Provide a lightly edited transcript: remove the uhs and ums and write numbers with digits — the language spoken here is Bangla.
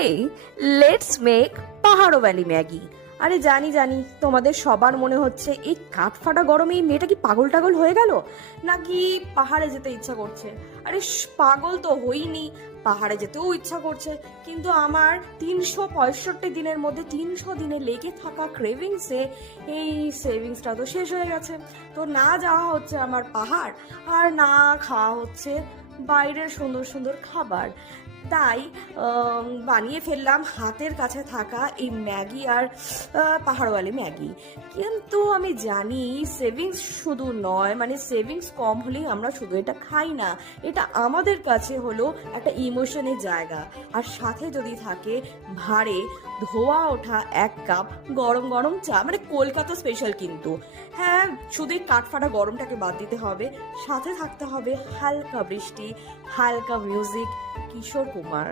টুডে লেটস মেক পাহাড়ো ভ্যালি ম্যাগি। আরে জানি জানি তোমাদের সবার মনে হচ্ছে এই কাঠফাটা গরমে এই মেয়েটা কি পাগল টাগল হয়ে গেল, নাকি পাহাড়ে যেতে ইচ্ছা করছে। আরে পাগল তো হইনি, পাহাড়ে যেতেও ইচ্ছা করছে, কিন্তু আমার 365 দিনের মধ্যে 300 দিনে লেগে থাকা ক্রেভিংসে এই সেভিংসটা তো শেষ হয়ে গেছে। তো না যাওয়া হচ্ছে আমার পাহাড়, আর না খাওয়া হচ্ছে বাইরের সুন্দর সুন্দর খাবার। তাই বানিয়ে ফেললাম হাতের কাছে থাকা এই ম্যাগি আর পাহাড়ওয়ালি ম্যাগি। কিন্তু আমি জানি সেভিংস শুধু নয়, মানে সেভিংস কম হলেই আমরা শুধু এটা খাই না, এটা আমাদের কাছে হলো একটা ইমোশনের জায়গা। আর সাথে যদি থাকে ভাঁড়ে ধোয়া ওঠা 1 কাপ গরম গরম চা, মানে কলকাতা স্পেশাল কিন্তু। হ্যাঁ, শুধু এই কাঠফাটা গরমটাকে বাদ দিতে হবে, সাথে থাকতে হবে হালকা বৃষ্টি, হালকা মিউজিক, কিশোর কুমার।